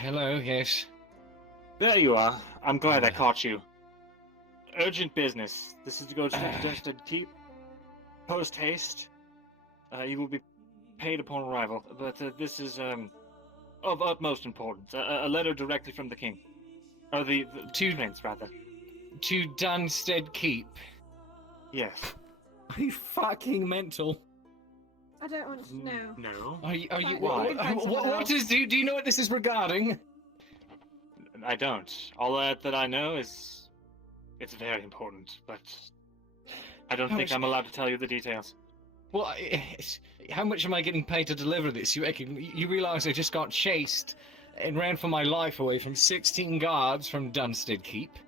Hello, yes. There you are. I'm glad I caught you. Urgent business. This is to go to Darkened Keep. Post haste. You will be paid upon arrival. But this is of utmost importance. A letter directly from the king. Or the prince, rather. To Darkened Keep. Yes. Are you fucking mental? I don't want to know. No. Are you? Why? What is? Do you know what this is regarding? I don't. All that I know is it's very important, but I don't think I'm allowed to tell you the details. Well, how much am I getting paid to deliver this? You realize I just got chased and ran for my life away from 16 guards from Darkened Keep.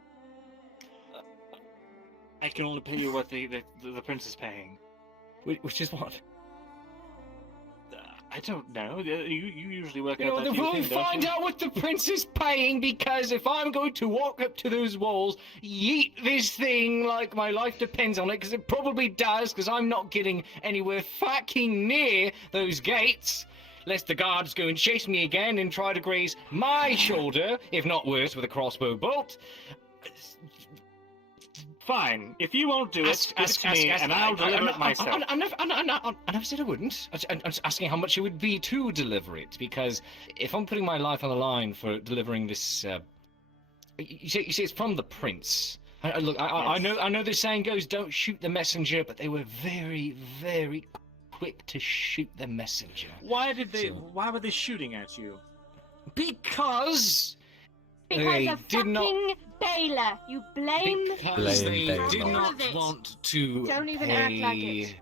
I can only pay you what the prince is paying. Which is what? I don't know. You usually work out that We'll find out what the prince is paying, because if I'm going to walk up to those walls, yeet this thing like my life depends on it, because it probably does, because I'm not getting anywhere fucking near those gates, lest the guards go and chase me again and try to graze my shoulder, if not worse, with a crossbow bolt. Fine. If you won't do it, ask me, and I'll deliver it myself. I never said I wouldn't. I'm just asking how much it would be to deliver it, because if I'm putting my life on the line for delivering this, you see, it's from the prince. Look, I know the saying goes, "Don't shoot the messenger," but they were very, very quick to shoot the messenger. Why were they shooting at you? Because of fucking Baylor. You blame they Baylor. did not want to Don't even act like pay it.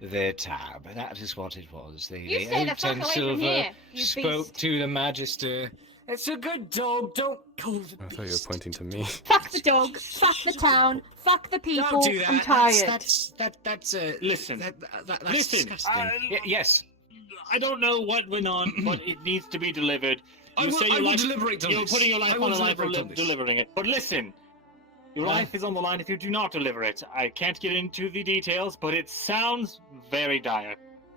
their tab. That is what it was. You They stay the owed fuck 10 away from silver, here, you spoke beast. to the magister. It's a good dog, don't call the I thought you were pointing to me. fuck the dog, fuck the town, fuck the people. Don't do that. I'm tired. That's Listen. That's Listen. disgusting. Yes. I don't know what went on, but it needs to be delivered. I will deliberate on You're this. putting your life I on will the line for deliberate on this. delivering it. But listen, your life is on the line if you do not deliver it. I can't get into the details, but it sounds very dire.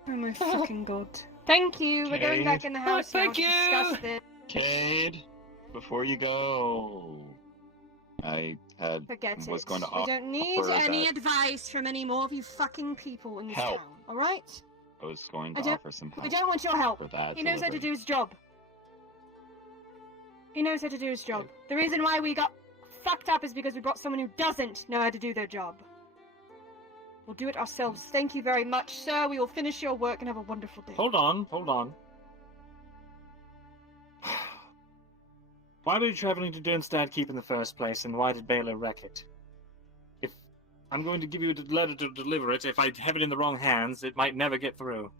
Oh my fucking god. Thank you. We're going back in the house now thank to you. discuss this. Cade, before you go, I Forget was it. going to We don't need offer any that advice from any more of you fucking people in this help. town, alright? I was going I to don't- offer some help We don't want your help. for that. He knows how to delivery. do his job. He knows how to do his job. The reason why we got fucked up is because we brought someone who doesn't know how to do their job. We'll do it ourselves. Thank you very much, sir. We will finish your work and have a wonderful day. Hold on. Why were you traveling to Darkened Keep in the first place, and why did Baylor wreck it? If I'm going to give you a letter to deliver it, if I have it in the wrong hands, it might never get through.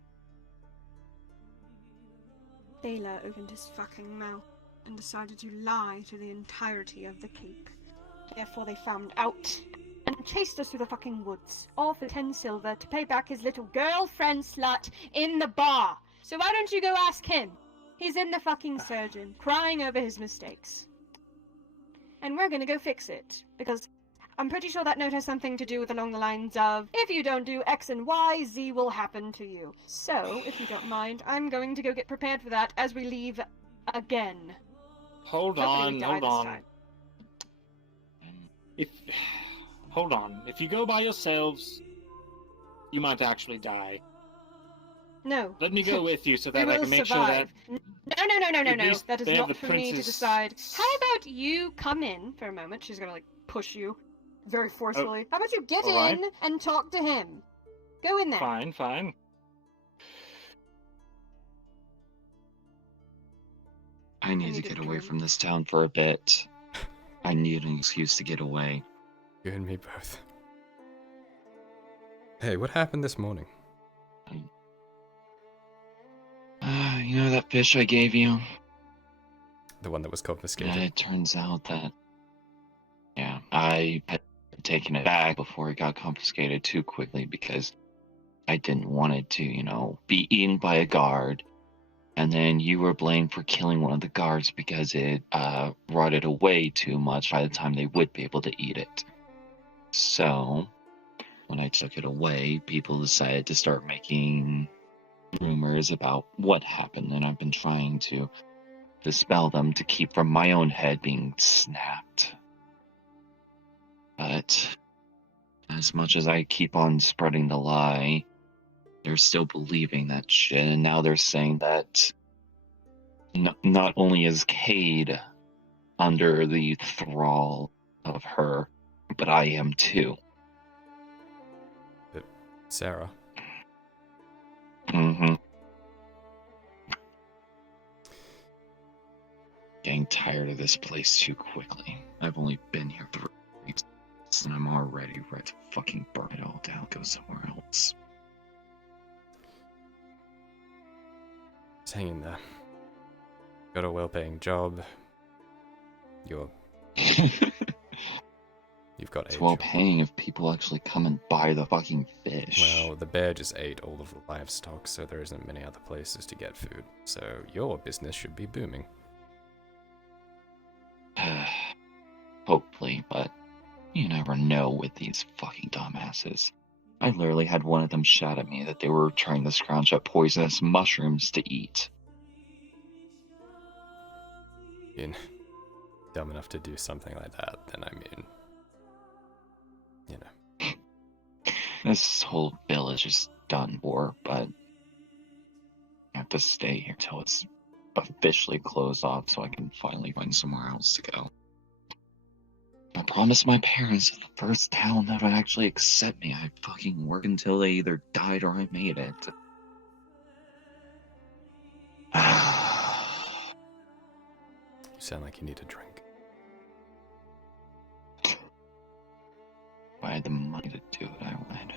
Baylor opened his fucking mouth and decided to lie to the entirety of the keep. Therefore they found out and chased us through the fucking woods, all for 10 silver to pay back his little girlfriend slut in the bar. So why don't you go ask him? He's in the fucking surgeon, crying over his mistakes. And we're gonna go fix it, because I'm pretty sure that note has something to do with along the lines of, if you don't do X and Y, Z will happen to you. So, if you don't mind, I'm going to go get prepared for that as we leave again. Hold Hopefully we on. die this time. Hold on. If you go by yourselves, you might actually die. No. Let me go with you so We that I will can make survive. sure that... No. At least That is they have not the for me to prince's- decide. How about you come in for a moment? She's gonna, push you very forcefully. How about you get all right. in and talk to him? Go in there. Fine. I need to get away from this town for a bit. I need an excuse to get away. You and me both. Hey, what happened this morning? You know that fish I gave you? The one that was confiscated. It turns out that... Yeah, I had taken it back before it got confiscated too quickly because I didn't want it to, be eaten by a guard. And then you were blamed for killing one of the guards because it rotted away too much by the time they would be able to eat it. So, when I took it away, people decided to start making rumors about what happened, and I've been trying to dispel them to keep from my own head being snapped. But as much as I keep on spreading the lie, they're still believing that shit, and now they're saying that not only is Cade under the thrall of her, but I am too. But Sarah. Mm-hmm. Getting tired of this place too quickly. I've only been here 3 weeks, and I'm already ready to fucking burn it all down, go somewhere else. Just hang in there. Got a well-paying job. You've got It's age. well paying if people actually come and buy the fucking fish. Well, the bear just ate all of the livestock, so there isn't many other places to get food. So your business should be booming. Hopefully, but you never know with these fucking dumbasses. I literally had one of them shout at me that they were trying to scrounge up poisonous mushrooms to eat. Being dumb enough to do something like that, then I mean, you know. This whole village is done for, but I have to stay here till it's officially closed off so I can finally find somewhere else to go. I promised my parents at the first town that would actually accept me, I'd fucking work until they either died or I made it. You sound like you need a drink. If I had the money to do it, I would.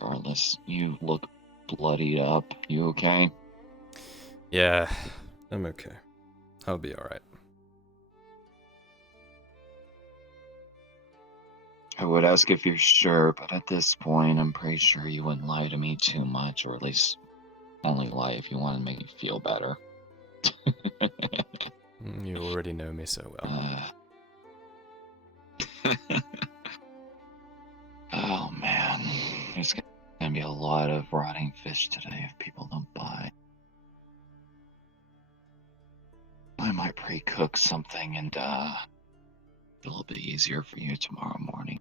Regardless, you look bloodied up. You okay? Yeah, I'm okay. I'll be alright. I would ask if you're sure, but at this point, I'm pretty sure you wouldn't lie to me too much, or at least only lie if you want to make me feel better. You already know me so well. Oh man, there's gonna be a lot of rotting fish today if people don't buy. I might pre-cook something and a little bit easier for you tomorrow morning,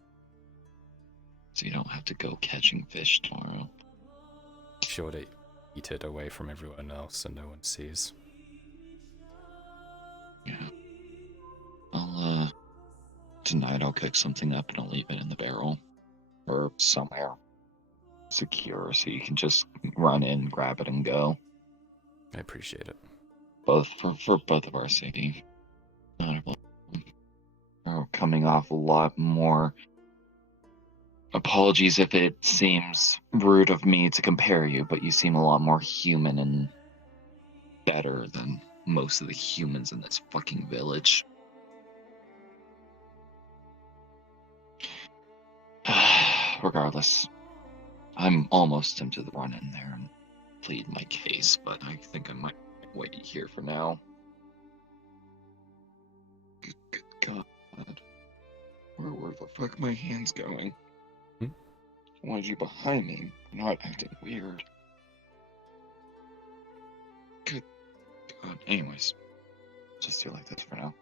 so you don't have to go catching fish tomorrow. Sure to eat it away from everyone else so no one sees. Yeah. Tonight I'll cook something up and I'll leave it in the barrel or somewhere secure so you can just run in, grab it, and go. I appreciate it. Both for both of our safety. Not a problem. We're coming off a lot more. Apologies if it seems rude of me to compare you, but you seem a lot more human and better than most of the humans in this fucking village. Regardless, I'm almost tempted to run in there and plead my case, but I think I might wait here for now. Good God. Where the fuck are my hands going? Hmm? I wanted you behind me, not acting weird. Good God. Anyways, just do like this for now.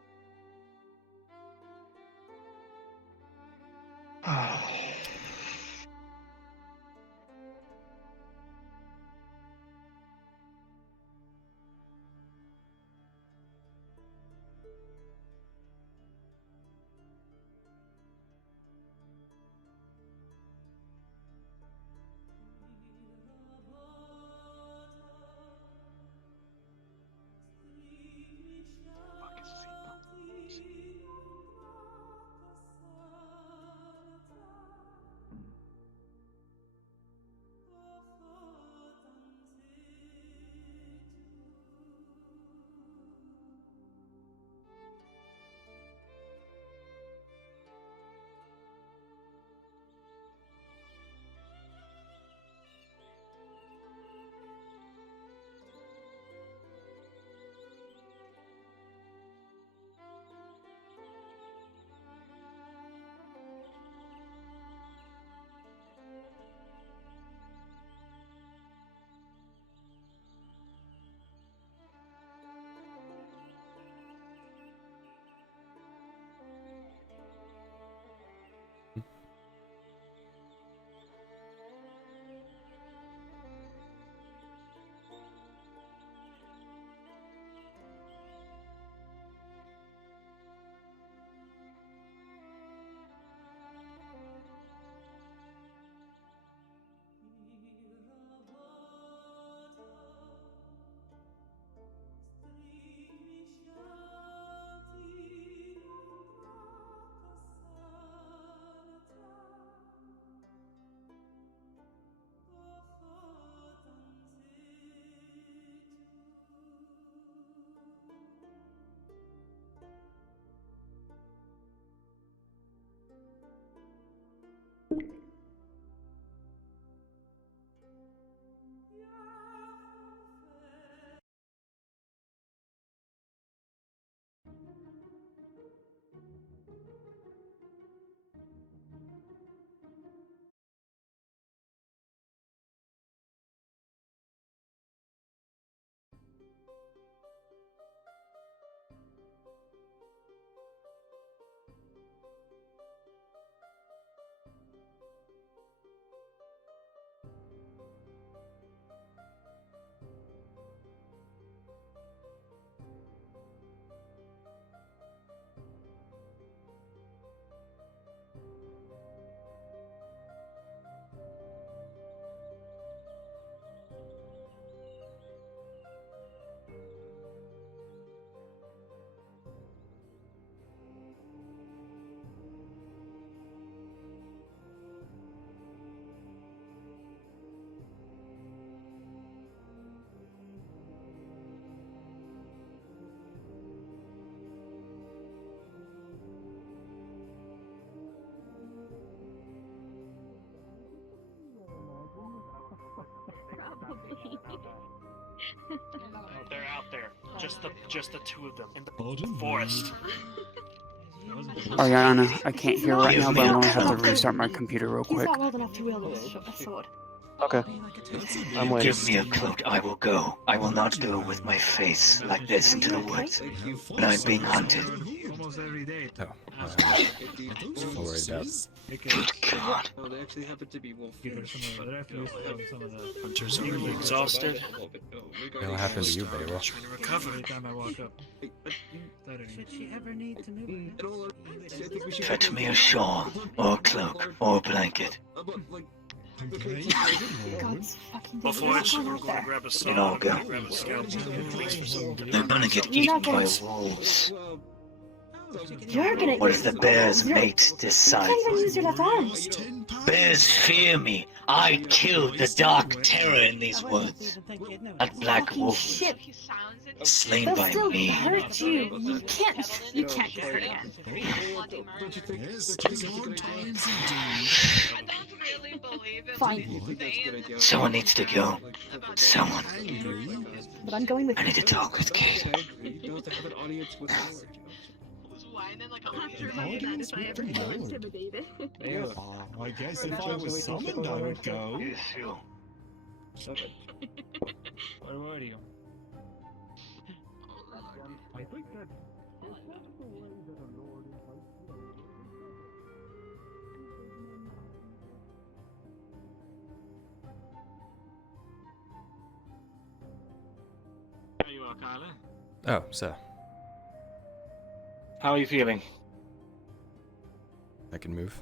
Just the two of them in the forest. Oh, Your Honor, I can't hear right now, but I'm gonna have to Give restart my computer real He's quick. not old enough to wield a sword. Okay. I'm waiting. Give me a cloak, I will go. I will not go with my face like this into the woods when I'm being hunted. Oh, don't worry about. Good God. They actually happen to be wolf. Hunters are really exhausted. What'll happen to you, Beowulf? Trying to recover. Fetch me a shawl, or a cloak, or a blanket. God's fucking Before What's we're going on going to there? grab a Then I'll saw, go. grab a scalpel, police for some. They're gonna get You're eaten not by gonna- wolves. You're gonna. What if the bear's mate You decides? can't even use your left arm. Bears fear me. I killed the dark terror in these woods. That black Fucking wolf shit. slain They'll by still me. hurt you. You can't. You can't get hurt again. Fine. Someone needs to go. Someone. But I'm going with I need to talk with Kate. I guess if I was summoned, I would go. Yes, you. Where were you? There you are, Kyler. Oh, so How are you feeling? I can move.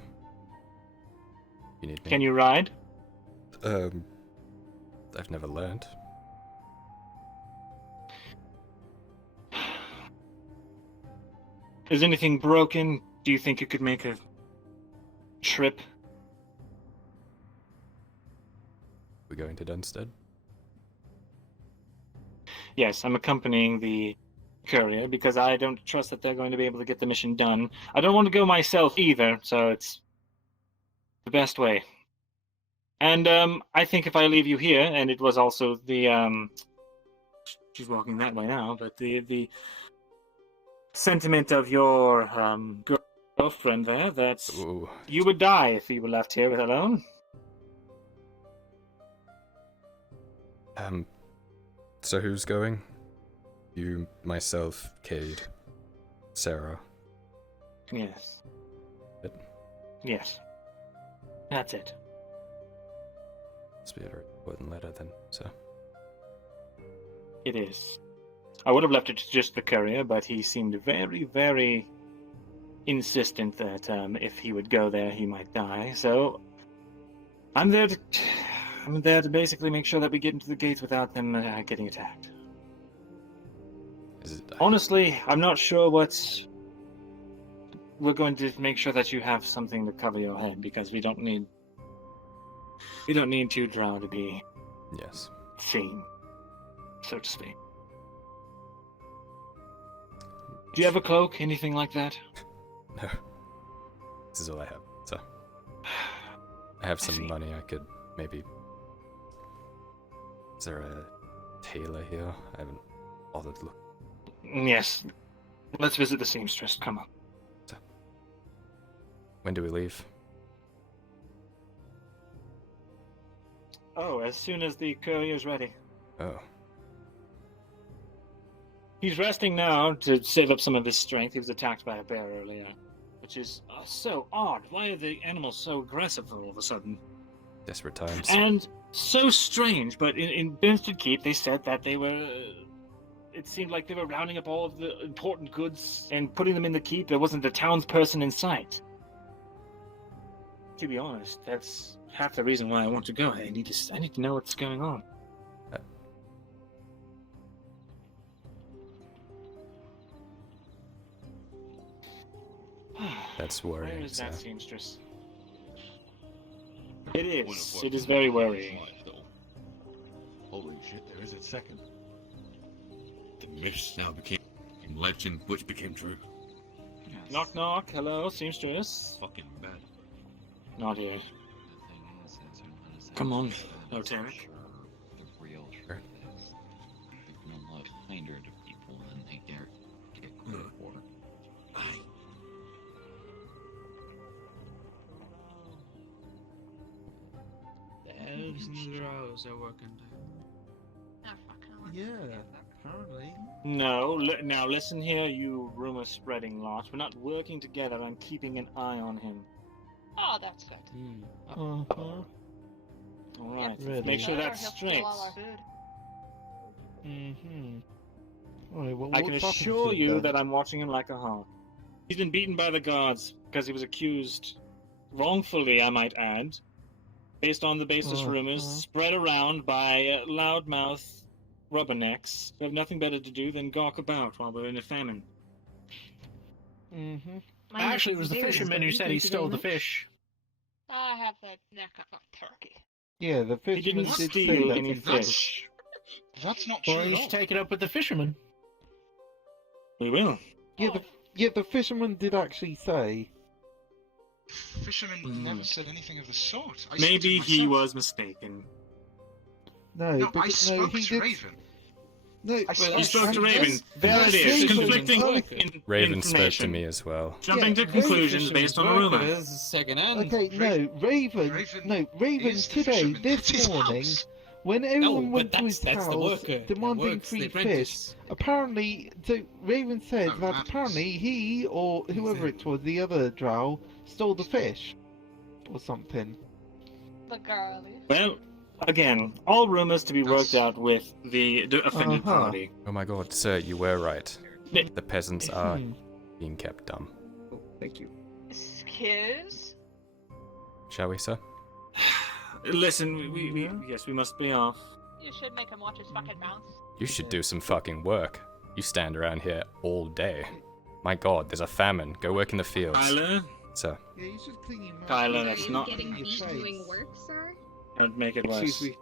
You need me? Can you ride? I've never learned. Is anything broken? Do you think you could make a trip? We going to Dunstead? Yes, I'm accompanying the courier because I don't trust that they're going to be able to get the mission done. I don't want to go myself either, so it's the best way. And I think if I leave you here, and it was also the she's walking that way now, but the sentiment of your girlfriend there that Ooh. you would die if you were left here alone. So who's going? You, myself, Cade, Sarah. Yes. It Yes. That's it. must be a very important letter then, so. It is. I would have left it to just the courier, but he seemed very, very insistent that if he would go there, he might die. So I'm there to basically make sure that we get into the gates without them getting attacked. Is it, Honestly, I'm not sure what. We're going to make sure that you have something to cover your head because we don't need two drow to be yes. seen, so to speak. Do you have a cloak? Anything like that? No. This is all I have, so. I have some money I could maybe. Is there a tailor here? I haven't bothered to look. Yes. Let's visit the seamstress. Come on. When do we leave? Oh, as soon as the courier's ready. Oh. He's resting now to save up some of his strength. He was attacked by a bear earlier, which is so odd. Why are the animals so aggressive all of a sudden? Desperate times. And so strange, but in Dunstead Keep, they said that they were. It seemed like they were rounding up all of the important goods and putting them in the keep. There wasn't a townsperson in sight. To be honest, that's half the reason why I want to go. I need to know what's going on. That's worrying. Where is that so. seamstress? It is. It is very worrying. Holy shit, there is a second. The myths now became legend, which became true. Yes. Knock knock. Hello, seamstress. Fucking bad. Not here. The thing is, Come on, I'm not Tarek. sure the real truth is there's been a lot kinder to people Some drows are working there. Yeah, apparently. No, now listen here, you rumor-spreading lot. We're not working together. I'm keeping an eye on him. Oh, that's good. Uh-huh. All right, Really? make sure that's straight. Mm-hmm. Alright, well, I can what's happened to assure him, you then? that I'm watching him like a hawk. He's been beaten by the guards because he was accused, wrongfully I might add, based on the baseless rumors spread around by loudmouth rubbernecks who have nothing better to do than gawk about while we're in a famine. Mm-hmm. Actually, it was the fisherman who said he stole the fish. I have the neck of a turkey. Yeah, the He fisherman didn't did steal say any that. fish. That's not true Well, at you all. should take it up with the fisherman. We will. Yeah, the fisherman did actually say. Fisherman never said anything of the sort. I Maybe spoke to he myself. was mistaken. No, No, I because, spoke he to did. Raven. No, You spoke to Raven. There There it is. Conflicting Raven spoke to information. me as well. Jumping to conclusions based on a rumor. Okay, no, Raven today, this morning, when everyone went to his house demanding free fish, apparently, so Raven said that apparently he, or whoever it was, the other drow, stole the fish. Or something. The girly. Well, again, all rumors to be worked out with the offended party. Oh my god, sir, you were right. The peasants are being kept dumb. Thank you. Excuse? Shall we, sir? Listen, yes, we must be off. You should make him watch his fucking mouth. You should do some fucking work. You stand around here all day. My god, there's a famine. Go work in the fields. Kyler? Sir. Yeah, you should clean your mouth. Kyler, that's not... Getting beat doing work, sir? Don't make it worse. Excuse me.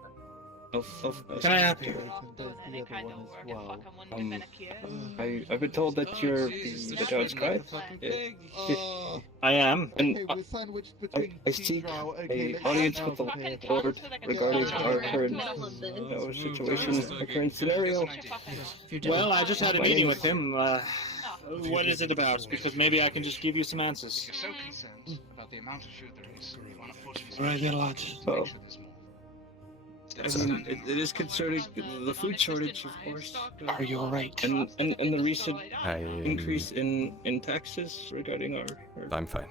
Can I help you? I've been told that you're the judge, right? I am. And I seek a audience with the Lord regarding our current situation, our current scenario. Well, I just had a meeting with him. What is it about? Because maybe I can just give you some answers. You're so concerned about the amount of food there is. You want to force yourself Right, there a lot. to I mean, it is concerning the food shortage, of course. Are you alright? And the recent I'm- increase in taxes regarding our I'm fine.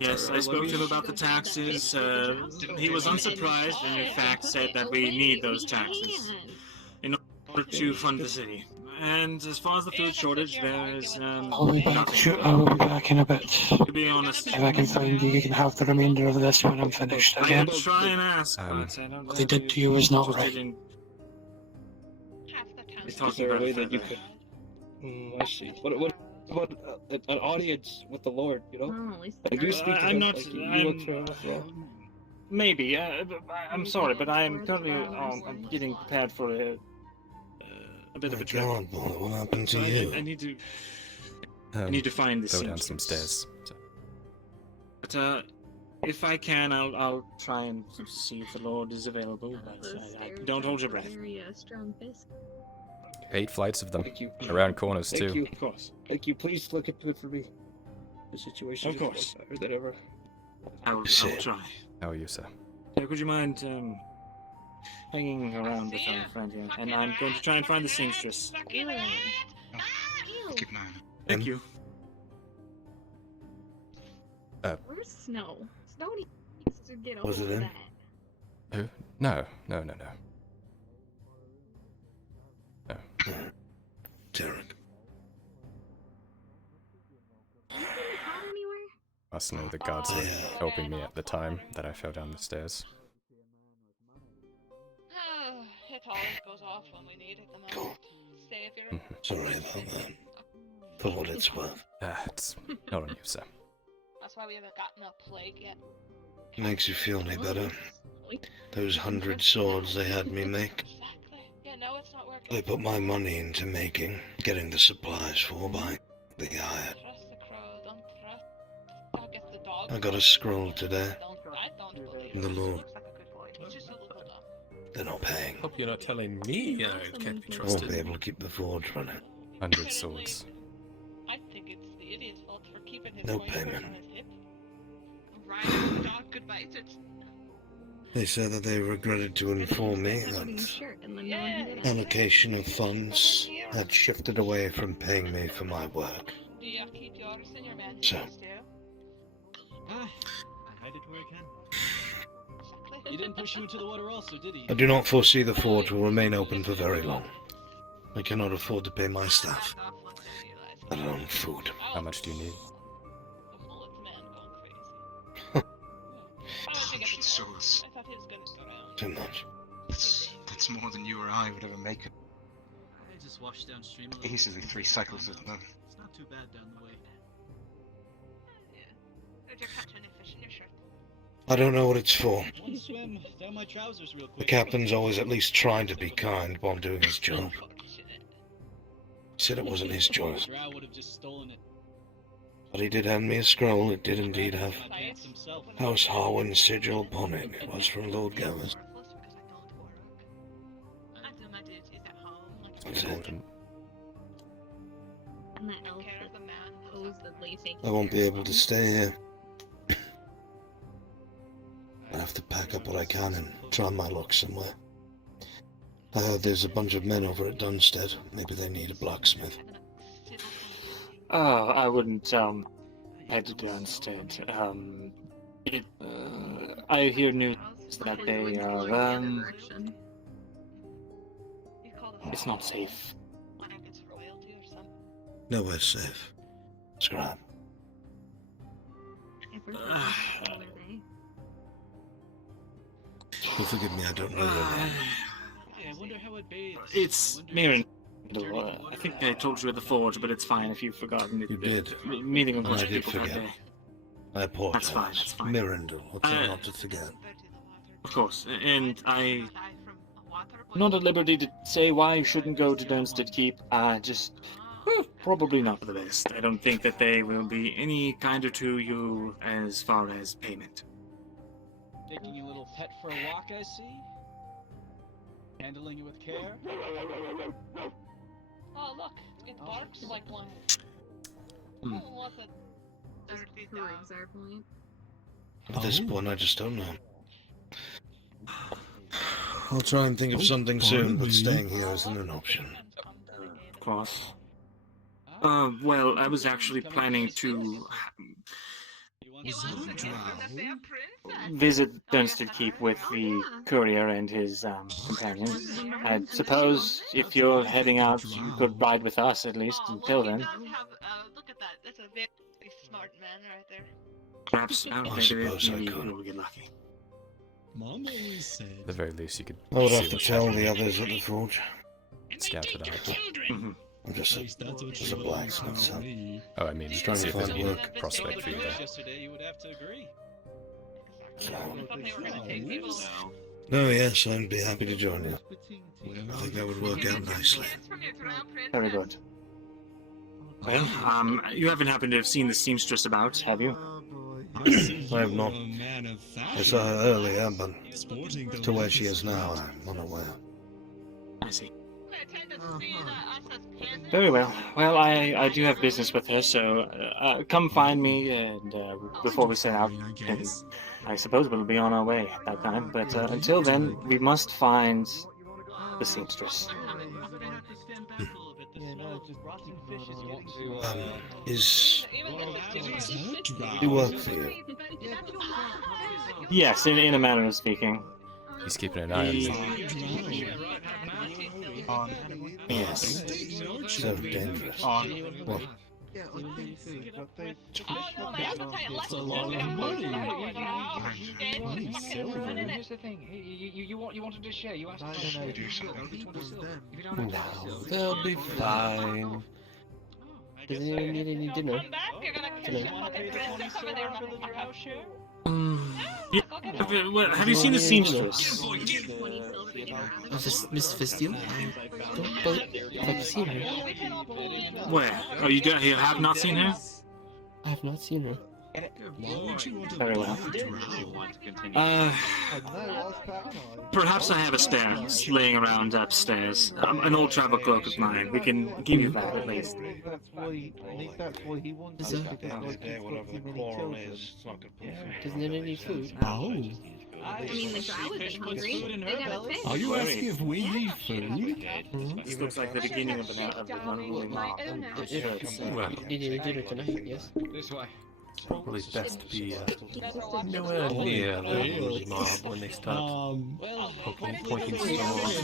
Yes, I spoke to him about the taxes. He was unsurprised and in fact said that we need those taxes in order to fund the city. And as far as the food shortage, there is I'll be back. nothing. I will be back in a bit. To be honest, If I can find you, you can have the remainder of this when I'm finished. I Okay? will try and ask, but I don't What they did to you is not right. Is there a way that you could? I see. What about an audience with the Lord? You know, like you speak to I'm him, not. like, you look for him, yeah. Maybe. I'm sorry, but I'm currently I'm getting prepared for a bit of a trip. God, what happened to So you? I need to. I need to find this. Go down some stairs. So. But if I can, I'll try and see if the Lord is available. But I don't hold your breath. Very strong fist. 8 flights of them. Thank you. Around corners, Thank too. you. Of course. Thank you. Please look into it for me. The situation. Of course. Or that ever. I'll try. How are you, sir? Would you mind hanging around with our friend here? And I'm going to try and find the seamstress. Keep an eye on it. Thank you. Where's Snow? Snow needs to get Was over it in? that. Who? No. Derek. Must know the guards were helping me at the time that I fell down the stairs. It always goes off when we need it the most. Savior. Sorry about that. For what it's worth. It's not on you, sir. That's why we haven't gotten a plague yet. Makes you feel any better. Those 100 swords they had me make. Yeah, no, it's not working. I put my money into making, getting the supplies for by the hire. Trust the crow, don't trust. I'll get the dog. I got a scroll today. I don't believe From the Lord. Looks like a good boy. He's just a little dog. They're not paying. Hope you're not telling me I can't be I won't trusted. be able to keep the forge running. 100 swords. I think it's the idiot's fault for keeping his No coin purse payment. on his hip. Right, the dog could bite it. They said that they regretted to inform me that allocation of funds had shifted away from paying me for my work. Do you keep yours in your men's So, I hide it where I can. He didn't push you into the water also, did he? I do not foresee the forge will remain open for very long. I cannot afford to pay my staff, let alone food. How much do you need? Souls. Too much. That's more than you or I would ever make it. I just washed downstream a little. Easily 3 cycles of them. It's not too bad down the way. Did you catch any fish in your shirt? I don't know what it's for. One swim down my trousers real quick. The captain's always at least trying to be kind while doing his job. He said it wasn't his choice. Drow would have just stolen it. But he did hand me a scroll. It did indeed have House Harwin's sigil upon it. It was from Lord Gowers. That's it. I won't be able to stay here. I have to pack up what I can and try my luck somewhere. I heard there's a bunch of men over at Dunstead. Maybe they need a blacksmith. Oh, I wouldn't, head to Darkened. I hear news that they are, it's not safe. Nowhere's safe. Scrap. Well, forgive me, I don't know your name. I wonder how it bathes. It's Mirren. I think I told you at the forge, but it's fine if you've forgotten it. You did. Meeting a bunch I of did people that forget. day. I apologize. That's fine, that's fine. Mirandel, I'll try not to forget. Of course, and I'm not at liberty to say why you shouldn't go to Darkened Keep. Probably not for the best. I don't think that they will be any kinder to you as far as payment. Taking your little pet for a walk, I see. Handling it with care. Oh look, it barks like one. Hmm. Oh, was it? At this point, I just don't know. I'll try and think of something soon, but staying here isn't an option. Of course. Well, I was actually planning to visit Darkened Keep with the courier and his companion. I suppose if you're heading out, you could ride with us at least until then. Look at that. That's a very smart man right there. Perhaps out I later suppose I maybe could. we'll get lucky. At the very least, you could. I would see have to what's tell happening. the others at the forge. Scout it out. I'm just a blacksmith, son. Oh, I mean, Just trying see to if there's find any work. prospect for you there. Yesterday, you would have to agree. No, yes, I'd be happy to join you. I think that would work out nicely. Very good. Well, you haven't happened to have seen the seamstress about, have you? I have not. I saw her earlier, but to where she is now, I'm unaware. I see. Very well. Well, I do have business with her, so come find me and before we set out. And I suppose we'll be on our way at that time. But until then, we must find the seamstress. Is he work for you? Yes, in a manner of speaking. He's keeping an eye on you. Yes. So dangerous. Well, That's a lot of money. 20 silver. Here's the thing. You wanted to share. You asked to do something. No, they'll be fine. Does anyone need any dinner? Yeah, have you seen the seamstress? Miss Fistule? I don't believe I've seen her. Where? Oh, you have not seen her? I have not seen her. Very well. Perhaps I have a spare laying around upstairs. An old travel cloak of mine. We can give you that at least. Doesn't it need food? Oh. I mean, the drow have been hungry. They got a fish. Are you asking if we need food? This looks like the beginning of the unruly mob. Well, you did it tonight, yes? This way. probably best to be nowhere near the unruly mob when they start pointing stars,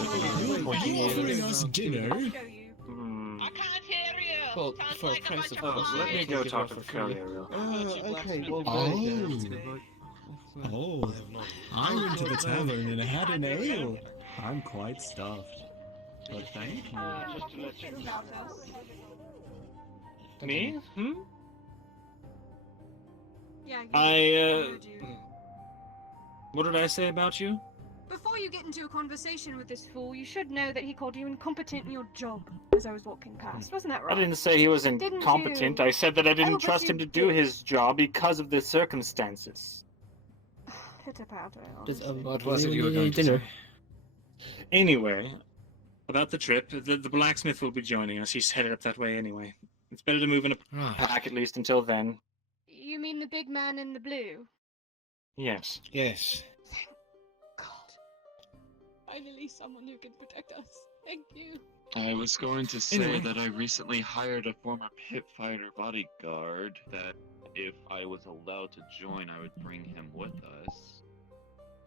pointing offering us dinner. I can't hear you. Well, for a price of course. Let me go talk to the courier real quick. Okay, well, Oh, I went to the tavern and had an ale. I'm quite stuffed. But thank you. Just to let you know. Me? Hmm? Yeah, What did I say about you? Before you get into a conversation with this fool, you should know that he called you incompetent in your job as I was walking past. Wasn't that right? I didn't say he was Didn't incompetent. you? I said that I didn't but trust you him to do his job because of the circumstances. Pitter-patter. What was it you were going to say? Anyway, about the trip, the blacksmith will be joining us. He's headed up that way anyway. It's better to move in a pack at least until then. You mean the big man in the blue? Yes. Yes. Finally, someone who can protect us. Thank you. I was going to say that I recently hired a former pit fighter bodyguard that if I was allowed to join, I would bring him with us.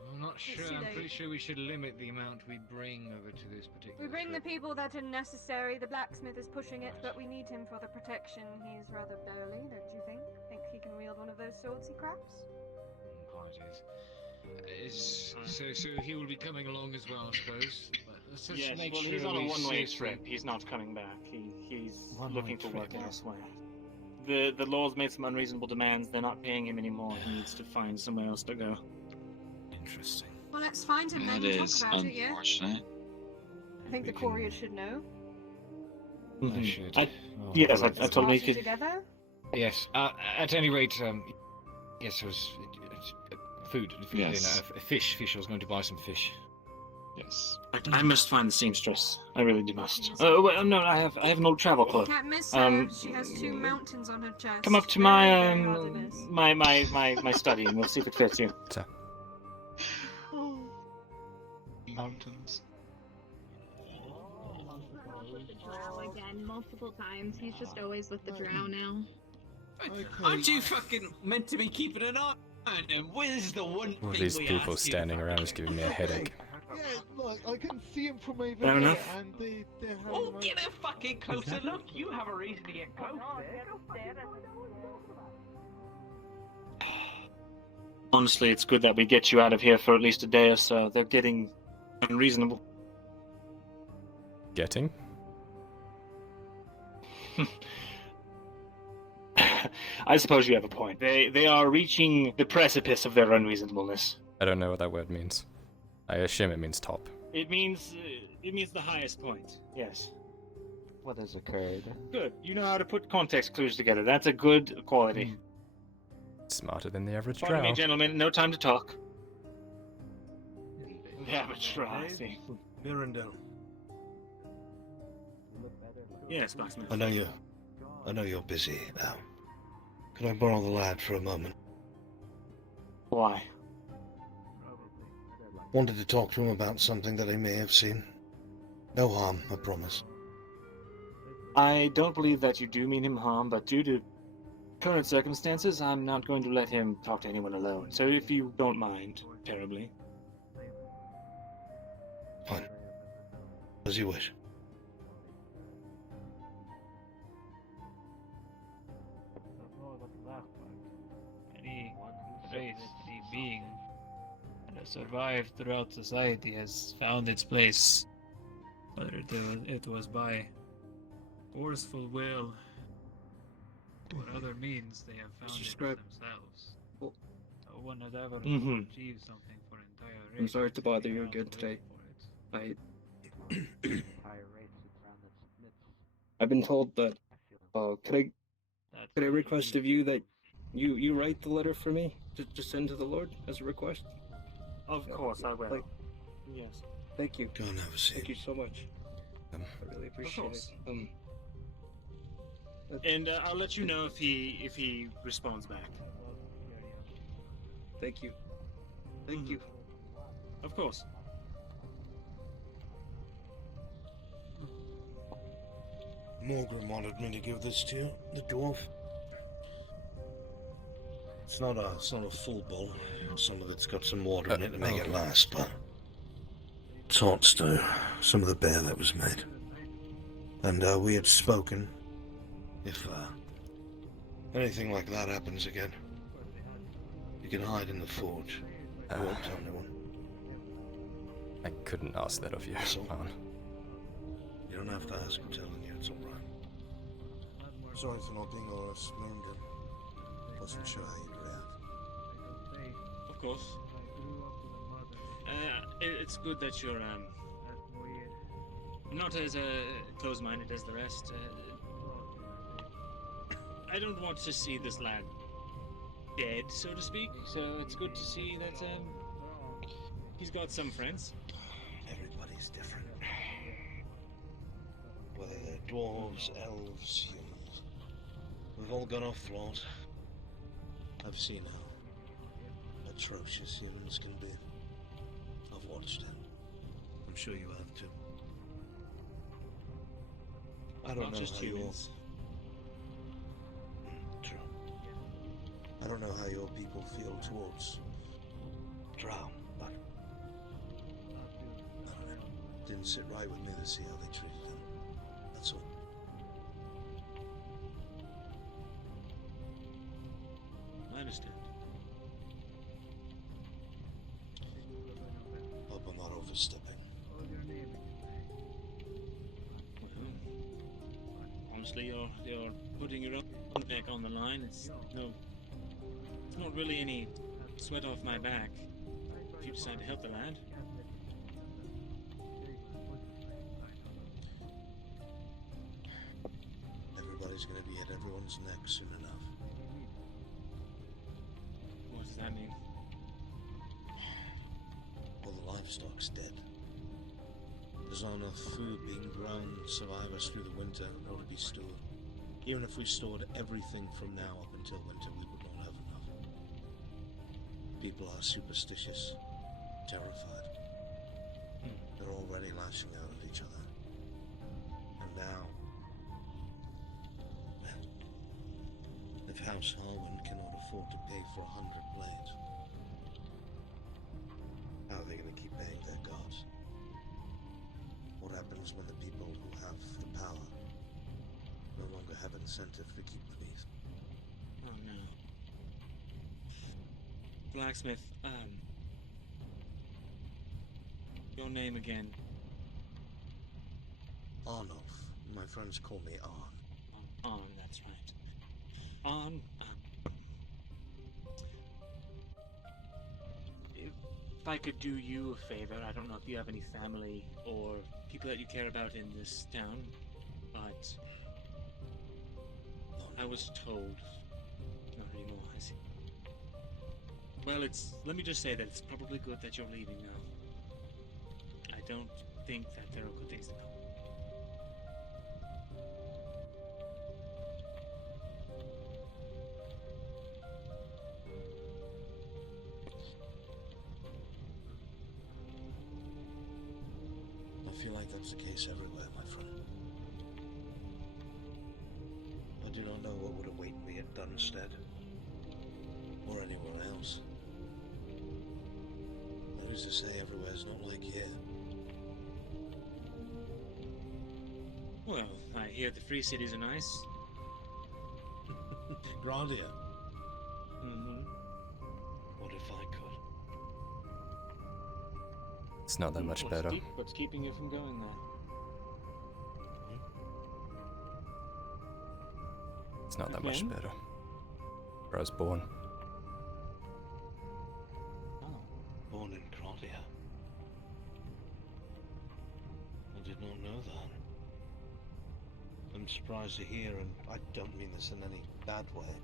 I'm not sure. I'm pretty sure we should limit the amount we bring over to this particular We bring trip. the people that are necessary. The blacksmith is pushing it, but we need him for the protection. He's rather burly, don't you think? Think he can wield one of those swords he crafts? Apologies. So he will be coming along as well, I suppose. But let's just Yes, make well, sure he's on a we one-way see trip. He's not coming back. He's One-way looking for work trip. elsewhere. The law's made some unreasonable demands. They're not paying him anymore. He needs to find somewhere else to go. Interesting. Well, let's find him That then and is talk about it, yeah? unfortunate. I think the courier should know. I should. Yes, I told him he Party could. together? Yes. At any rate, yes, it was food. Yes. Fish. I was going to buy some fish. Yes. I must find the seamstress. I really do must. Oh well, no, I have an old travel You cloak. can't miss her. She has 2 mountains on her chest. Come up to Very, my very hard to miss. my study, and we'll see if it fits you. Mountains. With the drow again, multiple times. He's just always with the drow now. Aren't you fucking meant to be keeping an eye on him? Where's the one All thing these we people ask you standing for? around is giving me a headache. Yeah, look, I can see him from over Fair there, enough. and they're having Oh, like... get a fucking closer look! You have a reason to get close there. Honestly, it's good that we get you out of here for at least a day or so. They're getting unreasonable. Getting? I suppose you have a point. They are reaching the precipice of their unreasonableness. I don't know what that word means. I assume it means top. It means the highest point. Yes. What has occurred? Good. You know how to put context clues together. That's a good quality. Smarter than the average Pardon me, drow. gentlemen. No time to talk. The average drow. I see. Mirandel. Yes, blacksmith. I know you're busy now. Could I borrow the lad for a moment? Why? Wanted to talk to him about something that I may have seen. No harm, I promise. I don't believe that you do mean him harm, but due to current circumstances, I'm not going to let him talk to anyone alone. So if you don't mind terribly. Fine. As you wish. Any race, any being that has survived throughout society has found its place. Whether it was by forceful will or other means, they have found it themselves. No one has ever achieved something for entire race. I'm sorry to bother you again today. I've been told that. Could I request of you that you write the letter for me to send to the Lord as a request? Of course, I will. Yes. Thank you. Go and have a seat. Thank you so much. I really appreciate it. And I'll let you know if he responds back. Thank you. Thank you. Of course. Morgan wanted me to give this to you, the dwarf. It's not a full bowl. Some of it's got some water in it to make it last, but talks to some of the beer that was made. And we had spoken. If anything like that happens again, you can hide in the forge. I won't tell anyone. I couldn't ask that of you, man. You don't have to ask. I'm telling you, it's all right. Sorry for not being honest, Moongun. Wasn't sure how you'd react. Of course. It's good that you're not as close-minded as the rest. I don't want to see this lad dead, so to speak. So it's good to see that he's got some friends. Everybody's different. Whether they're dwarves, elves, humans. We've all gone off flaws. I've seen how atrocious humans can be. I've watched it. I'm sure you have too. I don't Not know just how humans. True. I don't know how your people feel towards drow, but I don't know. Didn't sit right with me to see how they treated them. That's all. I understand. Hope I'm not overstepping. Honestly, you're putting your own neck on the line. It's not really any sweat off my back if you decide to help the lad. Everybody's gonna be at everyone's neck soon enough. What does that mean? All the livestock's dead. There's not enough food being grown to survive us through the winter or to be stored. Even if we stored everything from now up until winter, we would not have enough. People are superstitious, terrified. They're already lashing out at each other. And now, if House Harwin cannot afford to pay for 100 blades, how are they going to keep paying their gods? What happens when the people who have the power no longer have incentive to keep the peace? Oh no. Blacksmith, your name again. Arnulf. My friends call me Arn. Arn, that's right. Arn, if I could do you a favor, I don't know if you have any family or people that you care about in this town, but I was told, not anymore, I see. Well, let me just say that it's probably good that you're leaving now. I don't think that there are good things to come. I feel like that's the case everywhere, my friend. I do not know what would await me at Darkened, or anywhere else. But who's to say everywhere's not like here? Well, I hear the free cities are nice. Grandia. Mm-hmm. What if I could? It's not that much better. What's keeping you from going there? It's not that much better. Where I was born. Born in Grandia. I did not know that. I'm surprised to hear, and I don't mean this in any bad way.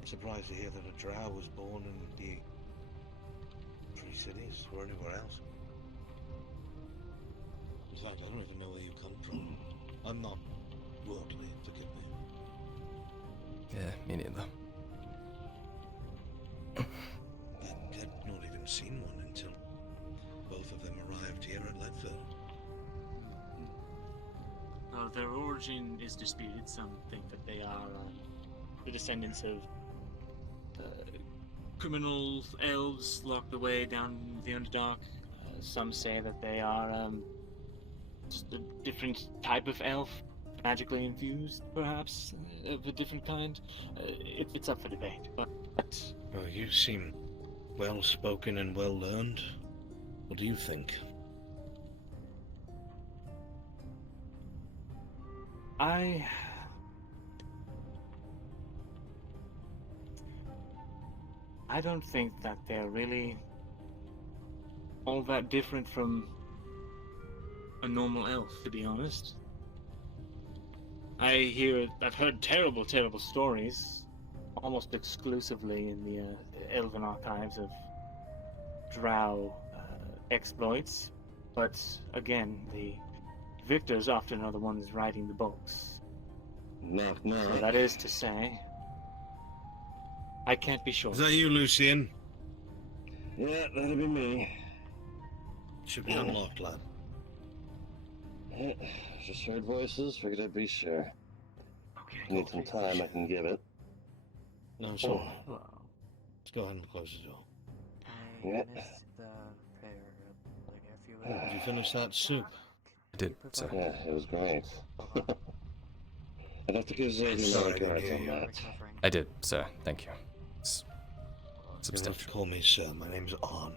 I'm surprised to hear that a drow was born in the Free Cities or anywhere else. In fact, I don't even know where you come from. I'm not worldly, forgive me. Yeah, me neither. I'd not even seen one until origin is disputed. Some think that they are the descendants of criminal elves locked away down the Underdark. Some say that they are just a different type of elf, magically infused, perhaps, of a different kind. It's up for debate, but... Well, you seem well-spoken and well-learned. What do you think? I don't think that they're really all that different from a normal elf, to be honest. I've heard terrible, terrible stories, almost exclusively in the Elven archives of drow exploits, but again, the victors often are the ones writing the books. Knock, knock. So that is to say, I can't be sure. Is that you, Lucian? Yeah, that'll be me. Should be unlocked, lad. Just heard voices, figured I'd be sure. Need some time, I can give it. No, it's alright. Let's go ahead and close the door. Yeah. Did you finish that soup? I did, sir. Yeah, it was great. I'd have to give Zadie my regards on that. I did, sir. Thank you. It's You don't substantial. have to call me sir. My name's Arn.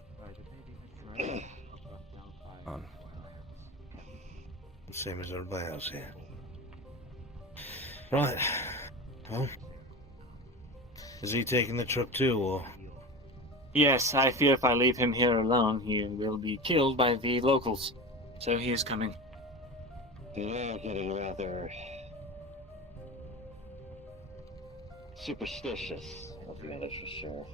On. Same as everybody else here. Right. Well, is he taking the truck too, or? Yes, I fear if I leave him here alone, he will be killed by the locals. So he is coming. They are getting rather superstitious of the others for sure.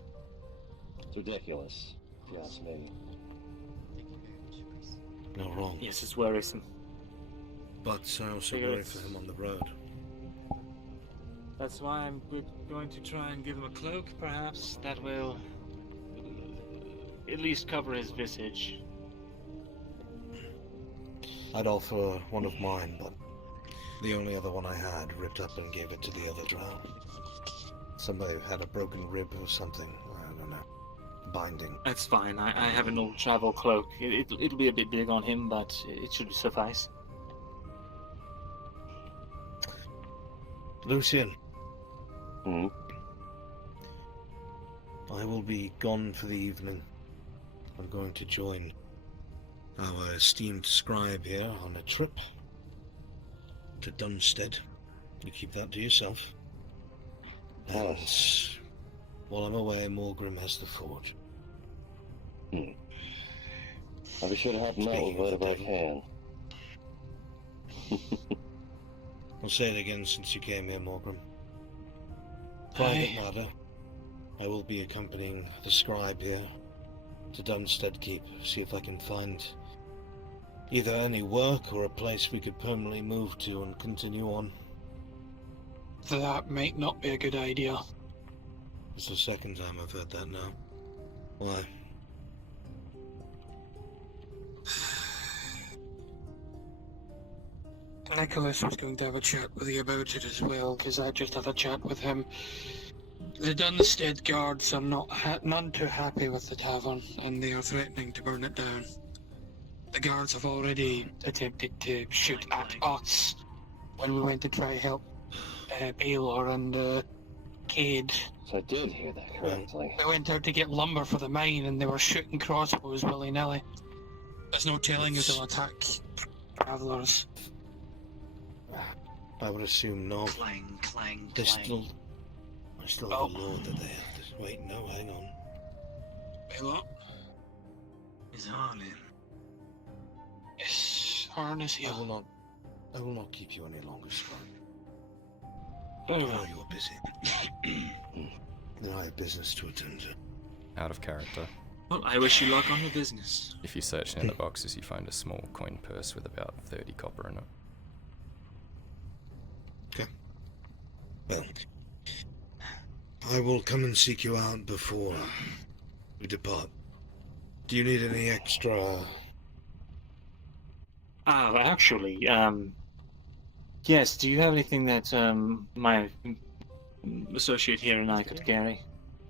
It's ridiculous, if you ask me. No wrong. Yes, it's worrisome. But I also worry for him on the road. That's why we're going to try and give him a cloak, perhaps. That will at least cover his visage. I'd offer one of mine, but the only other one I had ripped up and gave it to the other drow. Somebody had a broken rib or something. I don't know. Binding. That's fine. I have an old travel cloak. It'll be a bit big on him, but it should suffice. Lucian. Hmm? I will be gone for the evening. I'm going to join our esteemed scribe here on a trip to Dunstead. You keep that to yourself. And while I'm away, Morgrim has the forge. I'll be sure to help him out with whatever I can. I'll say it again since you came here, Morgrim. Private matter. I will be accompanying the scribe here to Dunstead Keep. See if I can find either any work or a place we could permanently move to and continue on. That might not be a good idea. It's the second time I've heard that now. Why? Nicholas was going to have a chat with you about it as well, because I just had a chat with him. The Dunstead guards are none too happy with the tavern, and they are threatening to burn it down. The guards have already attempted to shoot at us when we went to try help Baylor and Cade. So I did hear that correctly. We went out to get lumber for the mine, and they were shooting crossbows willy-nilly. There's no telling if they'll attack travelers. I would assume not. Clang, clang, They clang. still have a lord that they have to... Wait, no, hang on. Baylor? Is Harlan? Yes, Harlan is here. I will not keep you any longer, Scribe. Very I know well. you are busy. Then I have business to attend to. Out of character. Well, I wish you luck on your business. If you search in the boxes, you find a small coin purse with about 30 copper in it. Well, I will come and seek you out before we depart. Do you need any extra... Actually, Yes, do you have anything that my associate here and I could carry?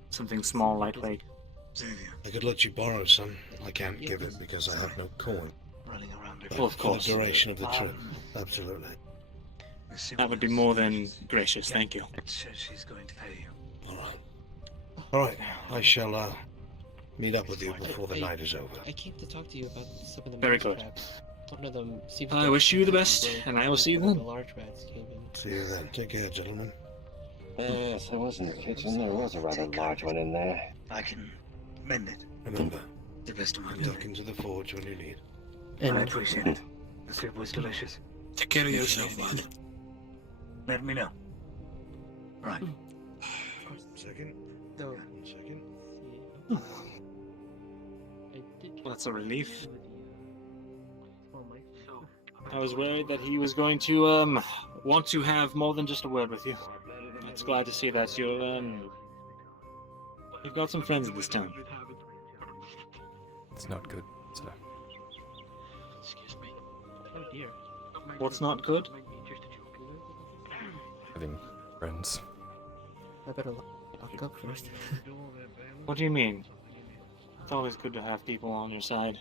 Something small, lightweight. I could let you borrow some. I can't give it because I have no coin. But Well, of course. For the duration of the trip, absolutely. That would be more than gracious, thank you. She's going to pay you. Alright, I shall meet up with you before the night is over. I came to talk to you about some of the Very mouse good. traps. One of them seems I to wish you the be best, broken and I will see you when then. The large rats came in. See you then. Take care, gentlemen. Yes, I was in the kitchen. There was a rather large one in there. I can mend it. Remember, The best of my duck ability. into the forge when you need. And I appreciate it. The soup was delicious. Take care of yourself, bud. Let me know. Right. Second. though. 1 second. That's a relief. I was worried that he was going to want to have more than just a word with you. It's glad to see that you've got some friends in this town. It's not good, sir. Excuse me. Oh dear. What's not good? Having friends. I better lock up first. What do you mean? It's always good to have people on your side.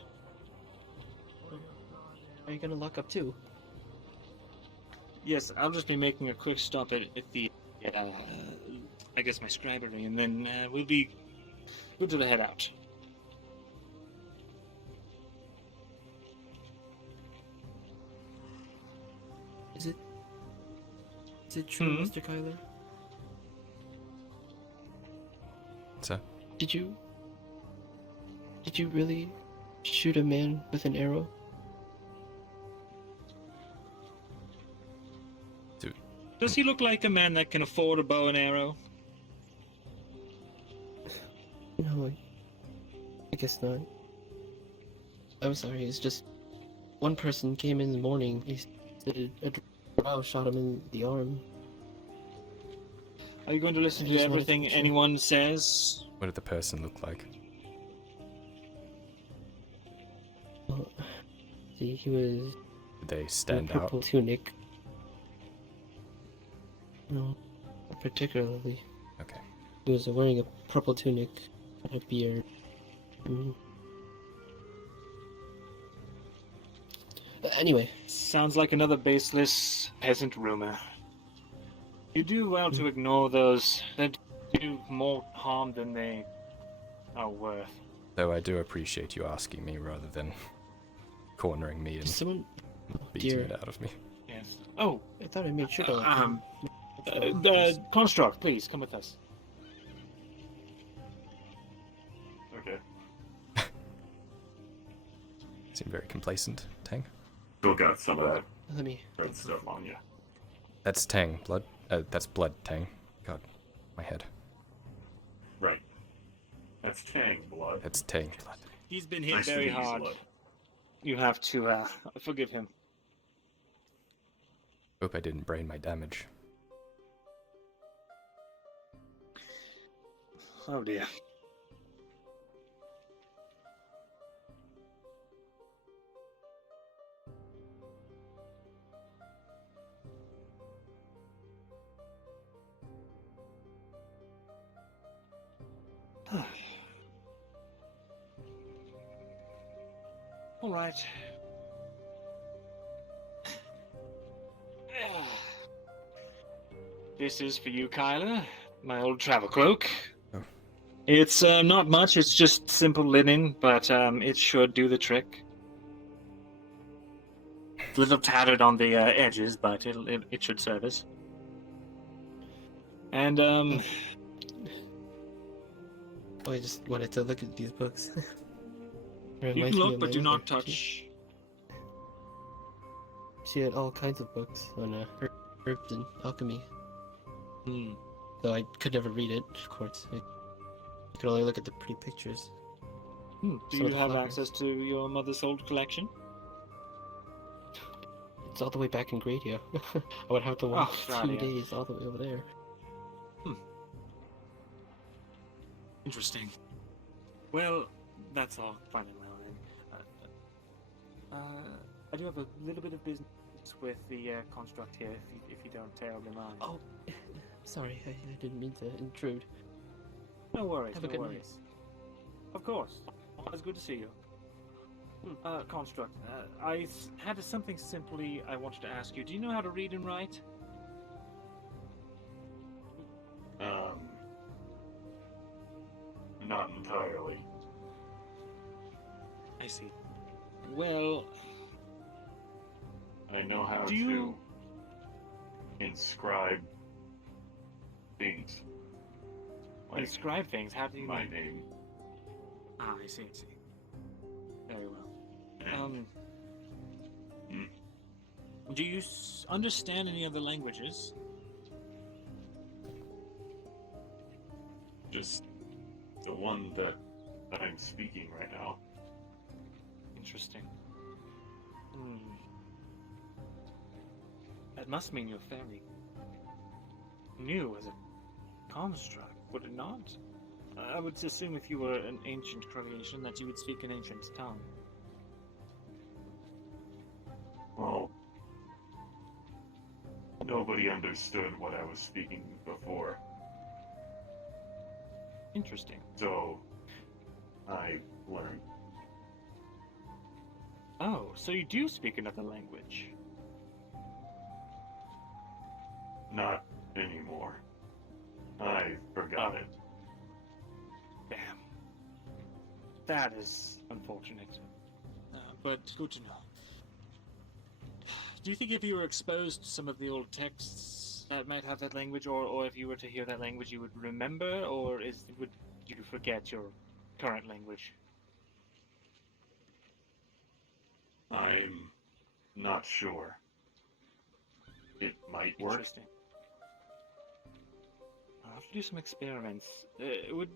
Are you gonna lock up too? Yes, I'll just be making a quick stop at the, I guess my scribery, and then we'll be good to head out. Is it true, Mr. Kyler? Sir? Did you really shoot a man with an arrow? Does he look like a man that can afford a bow and arrow? No, I guess not. I'm sorry, it's just one person came in the morning. He said a drow shot him in the arm. Are you going to listen to everything anyone says? What did the person look like? Well, see, he was. Did they in a stand out? purple tunic. No, not particularly. Okay. He was wearing a purple tunic and a beard. Anyway. Sounds like another baseless peasant rumor. You do well to ignore those that do more harm than they are worth. Though I do appreciate you asking me rather than cornering me and beating dear. it out of me. Yes. Oh, I thought I made sure to. Construct, please come with us. Okay. Seem very complacent, Tang. Still got some of that Let me. red stuff on you. That's Tang. Blood. That's blood, Tang. God, my head. Right. That's Tang blood. That's Tang blood. He's been hit Nice to very meet you, hard. Blood. You have to forgive him. Hope I didn't brain my damage. Oh dear. All right. This is for you, Kyler. My old travel cloak. Oh. It's not much. It's just simple linen, but it should do the trick. It's a little tattered on the edges, but it should serve us. And Oh, I just wanted to look at these books. you can look, but do not touch. She had all kinds of books on herbs and alchemy. Though I could never read it, of course. I could only look at the pretty pictures. Do Some you of the have flowers. access to your mother's old collection? It's all the way back in Gradia. I would have to walk Oh, 2 yeah. days all the way over there. Interesting. Well, that's all fine and well. I do have a little bit of business with the construct here, if you don't terribly mind. Oh, sorry, I didn't mean to intrude. No worries, Have a no good worries. Of course. It's good to see you. Construct, I had something simply I wanted to ask you. Do you know how to read and write? Not entirely. I see. Well, I know how do you... to inscribe things. Like inscribe things? How do you my mean? name. Ah, I see, I see. Very well. Do you understand any other languages? Just the one that I'm speaking right now. Interesting. That must mean you're fairly new as a construct, would it not? I would assume if you were an ancient creation that you would speak an ancient tongue. Well, nobody understood what I was speaking before. Interesting. So, I learned. Oh, so you do speak another language? Not anymore. I forgot it. Damn. That is unfortunate. But good to know. Do you think if you were exposed to some of the old texts that might have that language, or if you were to hear that language, you would remember, or would you forget your current language? I'm not sure. It might work. Interesting. I'll have to do some experiments. It would...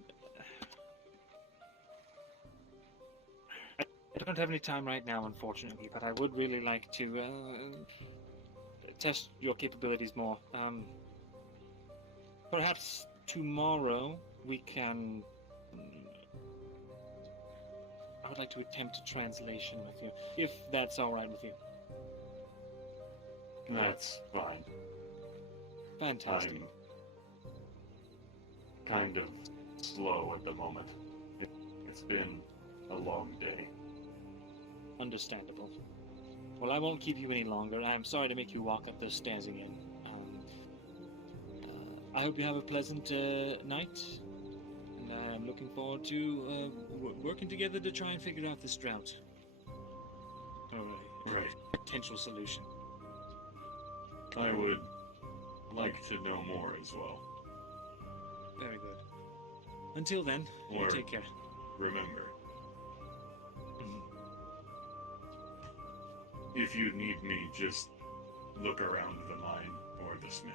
I don't have any time right now, unfortunately, but I would really like to test your capabilities more. Perhaps tomorrow we can... I would like to attempt a translation with you, if that's alright with you. That's fine. Fantastic. I'm kind of slow at the moment. It's been a long day. Understandable. Well, I won't keep you any longer. I'm sorry to make you walk up those stairs again. I hope you have a pleasant night, and I'm looking forward to working together to try and figure out this drought. Right. Potential solution. I would like to know more as well. Very good. Until then, you take care. Remember, if you need me, just look around the mine or the smith.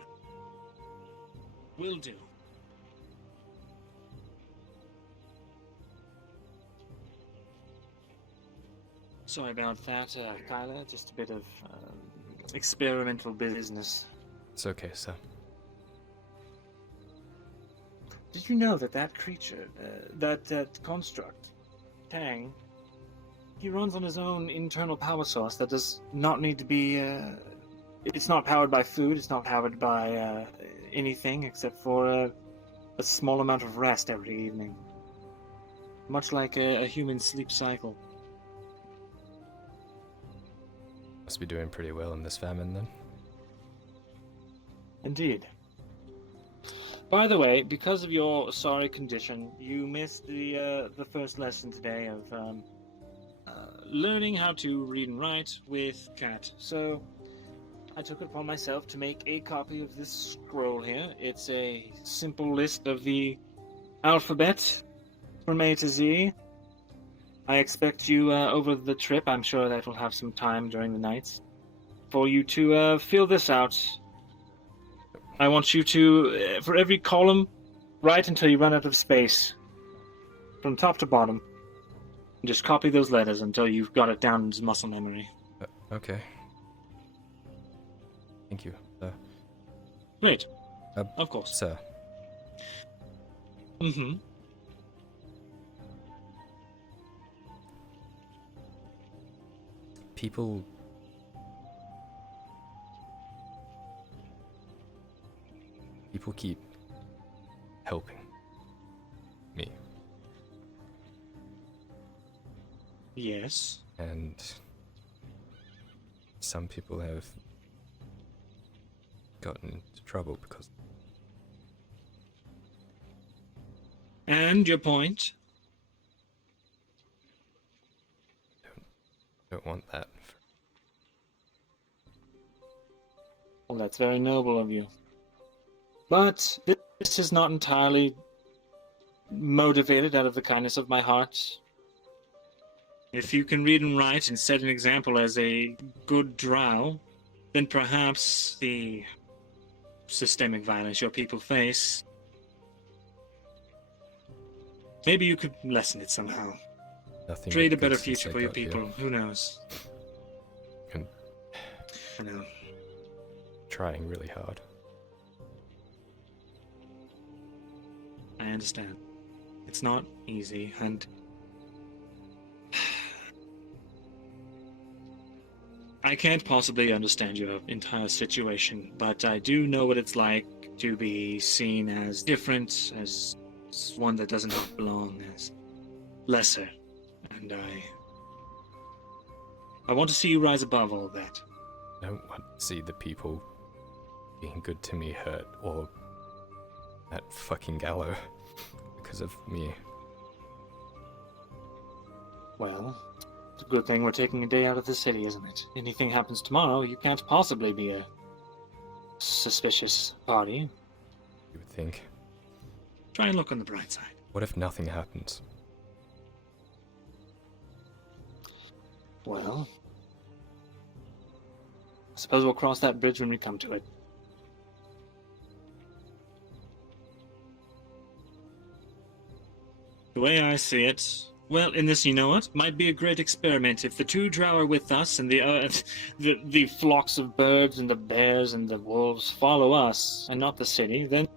Will do. Sorry about that, Kyler. Just a bit of experimental business. It's okay, sir. Did you know that creature, that construct, Tang, he runs on his own internal power source that does not need to be, it's not powered by food, it's not powered by anything except for a small amount of rest every evening. Much like a human sleep cycle. Must be doing pretty well in this famine, then. Indeed. By the way, because of your sorry condition, you missed the first lesson today of learning how to read and write with Cat. So I took it upon myself to make a copy of this scroll here. It's a simple list of the alphabet from A to Z. I expect you over the trip, I'm sure that we'll have some time during the nights, for you to fill this out. I want you to, for every column, write until you run out of space. From top to bottom. And just copy those letters until you've got it down into muscle memory. Okay. Thank you. Great. Of course. Sir. Mm-hmm. People People keep helping me. Yes. And some people have gotten into trouble because. And your point? Don't want that. Well, that's very noble of you. But this is not entirely motivated out of the kindness of my heart. If you can read and write and set an example as a good drow, then perhaps the systemic violence your people face, maybe you could lessen it somehow. Nothing Create a good better since future I for your got here. people. Who knows? I'm I know. trying really hard. I understand. It's not easy, and I can't possibly understand your entire situation, but I do know what it's like to be seen as different, as one that does not belong, as lesser. And I want to see you rise above all that. I don't want to see the people being good to me hurt or that fucking gallow because of me. Well, it's a good thing we're taking a day out of the city, isn't it? Anything happens tomorrow, you can't possibly be a suspicious party. You would think. Try and look on the bright side. What if nothing happens? Well, I suppose we'll cross that bridge when we come to it. The way I see it, well, in this, you know what, might be a great experiment. If the two drow are with us and the flocks of birds and the bears and the wolves follow us and not the city, then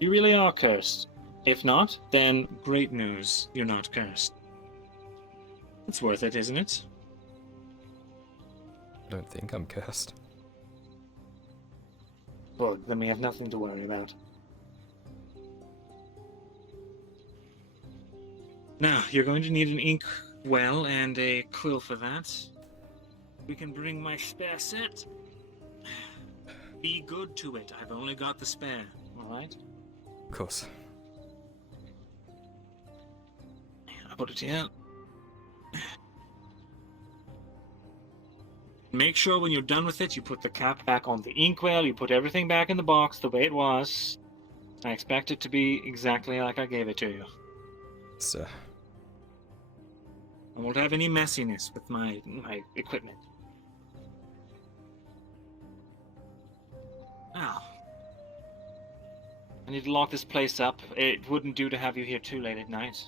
you really are cursed. If not, then great news, you're not cursed. It's worth it, isn't it? I don't think I'm cursed. Good, then we have nothing to worry about. Now, you're going to need an ink well and a quill for that. We can bring my spare set. Be good to it. I've only got the spare, alright? Of course. I'll put it here. Make sure when you're done with it, you put the cap back on the inkwell, you put everything back in the box the way it was. I expect it to be exactly like I gave it to you. Sir. I won't have any messiness with my equipment. Now, I need to lock this place up. It wouldn't do to have you here too late at night.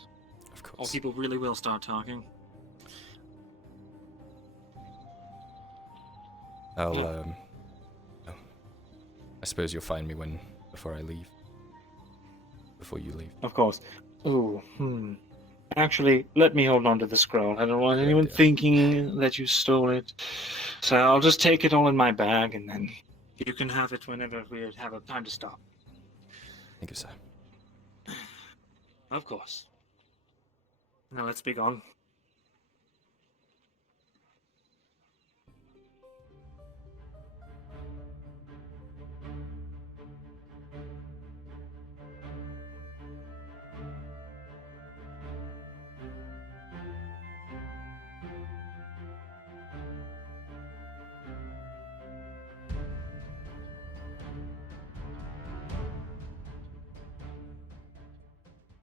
Of course. Or people really will start talking. I suppose you'll find me before I leave. Before you leave. Of course. Ooh, Actually, let me hold on to the scroll. I don't want anyone thinking that you stole it. So I'll just take it all in my bag, and then you can have it whenever we have a time to stop. Thank you, sir. Of course. Now let's be gone.